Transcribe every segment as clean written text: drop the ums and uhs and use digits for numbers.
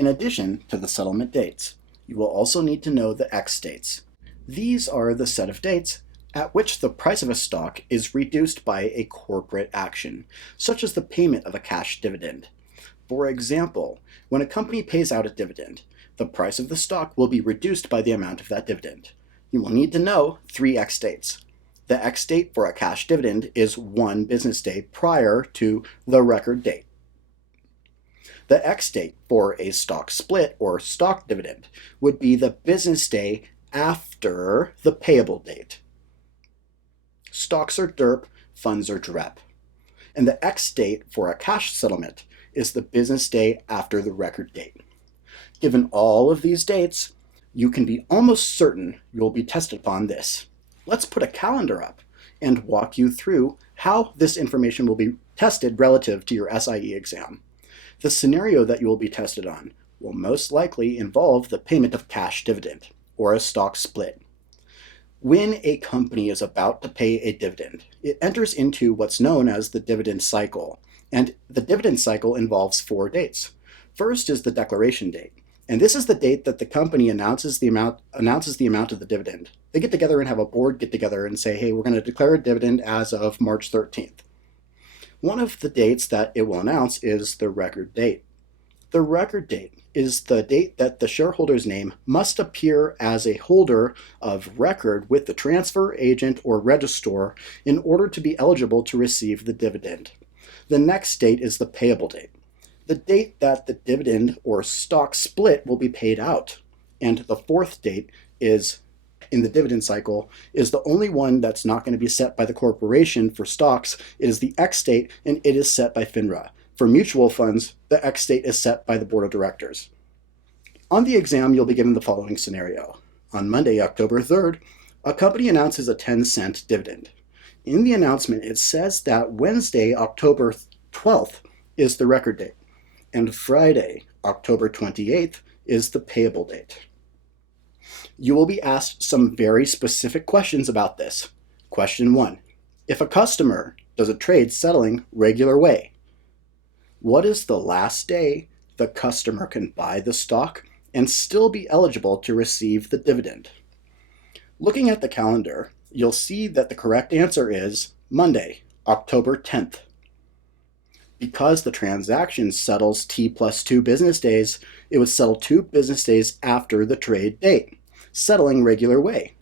In addition to the settlement dates, you will also need to know the X dates. These are the set of dates at which the price of a stock is reduced by a corporate action, such as the payment of a cash dividend. For example, when a company pays out a dividend, the price of the stock will be reduced by the amount of that dividend. You will need to know 3 X dates. The X date for a cash dividend is 1 business day prior to the record date. The X date for a stock split or stock dividend would be the business day after the payable date. Stocks are D.E.R.P, funds are Drep. And the X date for a cash settlement is the business day after the record date. Given all of these dates, you can be almost certain you'll be tested upon this. Let's put a calendar up and walk you through how this information will be tested relative to your SIE exam. The scenario that you will be tested on will most likely involve the payment of cash dividend or a stock split. When a company is about to pay a dividend, it enters into what's known as the dividend cycle. And the dividend cycle involves 4 dates. First is the declaration date. And this is the date that the company announces the amount of the dividend. They get together and have a board get together and say, hey, we're going to declare a dividend as of March 13th. One of the dates that it will announce is the record date. The record date is the date that the shareholder's name must appear as a holder of record with the transfer agent or registrar in order to be eligible to receive the dividend. The next date is the payable date, the date that the dividend or stock split will be paid out. And the 4th date is in the dividend cycle is the only one that's not going to be set by the corporation for stocks. It is the X date, and it is set by FINRA. For mutual funds, the X date is set by the board of directors. On the exam, you'll be given the following scenario. On Monday, October 3rd, a company announces a 10-cent dividend. In the announcement, it says that Wednesday, October 12th, is the record date, and Friday, October 28th, is the payable date. You will be asked some very specific questions about this. Question 1. If a customer does a trade settling regular way, what is the last day the customer can buy the stock and still be eligible to receive the dividend? Looking at the calendar, you'll see that the correct answer is Monday, October 10th. Because the transaction settles T+2 business days, it would settle 2 business days after the trade date, settling regular way.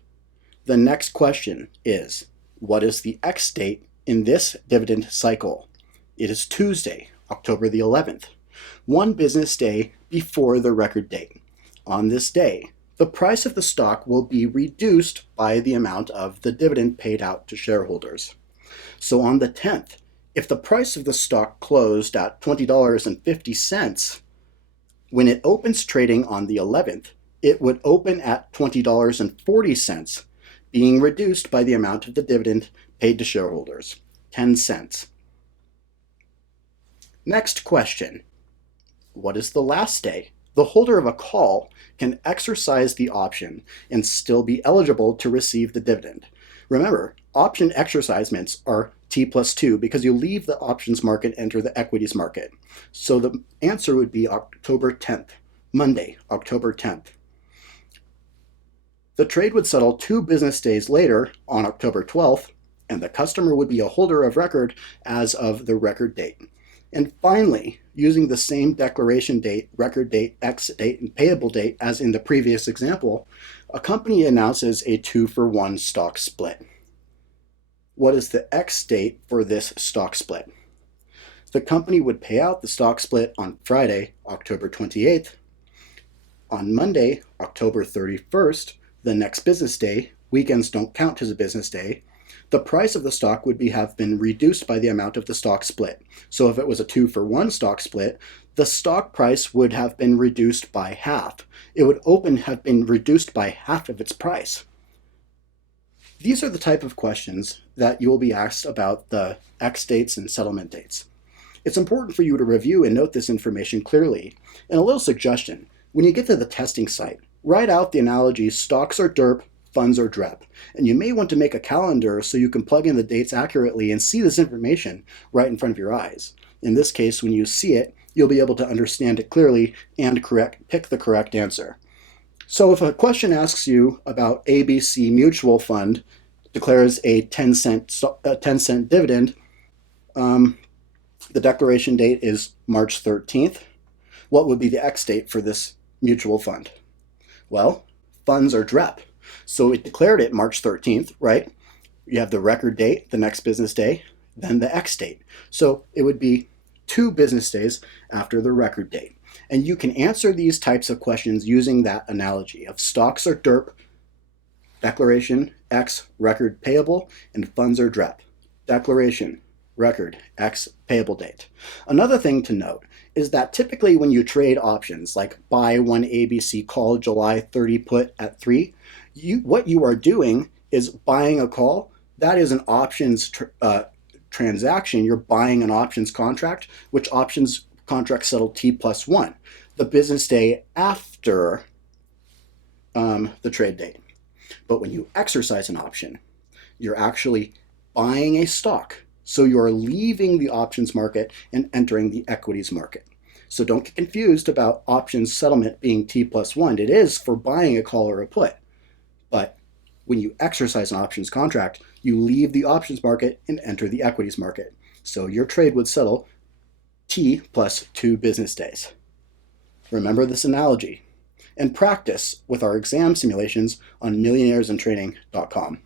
The next question is, what is the X date in this dividend cycle? It is Tuesday, October the 11th, 1 business day before the record date. On this day, the price of the stock will be reduced by the amount of the dividend paid out to shareholders. So on the 10th, if the price of the stock closed at $20.50, when it opens trading on the 11th, it would open at $20.40, being reduced by the amount of the dividend paid to shareholders, 10 cents. Next question. What is the last day? The holder of a call can exercise the option and still be eligible to receive the dividend. Remember, option exercisements are T+2 because you leave the options market, enter the equities market. So the answer would be October 10th, Monday, October 10th. The trade would settle 2 business days later on October 12th, and the customer would be a holder of record as of the record date. And finally, using the same declaration date, record date, X date, and payable date as in the previous example, a company announces a 2-for-1 stock split. What is the X date for this stock split? The company would pay out the stock split on Friday, October 28th. On Monday, October 31st, the next business day, weekends don't count as a business day, the price of the stock would have been reduced by the amount of the stock split. So if it was a 2-for-1 stock split, the stock price would have been reduced by half. It would have been reduced by half of its price. These are the type of questions that you will be asked about the X dates and settlement dates. It's important for you to review and note this information clearly. And a little suggestion, when you get to the testing site, write out the analogies stocks are D.E.R.P, funds are Drep. And you may want to make a calendar so you can plug in the dates accurately and see this information right in front of your eyes. In this case, when you see it, you'll be able to understand it clearly and pick the correct answer. So if a question asks you about ABC Mutual Fund declares a 10-cent dividend, the declaration date is March 13th. What would be the X date for this mutual fund? Well, funds are Drep. So it declared it March 13th, right? You have the record date, the next business day, then the X date. So it would be 2 business days after the record date. And you can answer these types of questions using that analogy of stocks are D.E.R.P, declaration, X, record, payable, and funds are Drep. Declaration, record, X, payable date. Another thing to note is that typically when you trade options like buy 1 ABC call July 30 put at 3, what you are doing is buying a call. That is an options transaction. You're buying an options contract, which options contracts settle T+1, the business day after the trade date. But when you exercise an option, you're actually buying a stock. So you're leaving the options market and entering the equities market. So don't get confused about options settlement being T+1. It is for buying a call or a put. But when you exercise an options contract, you leave the options market and enter the equities market. So your trade would settle T plus 2 business days. Remember this analogy and practice with our exam simulations on millionairesintraining.com.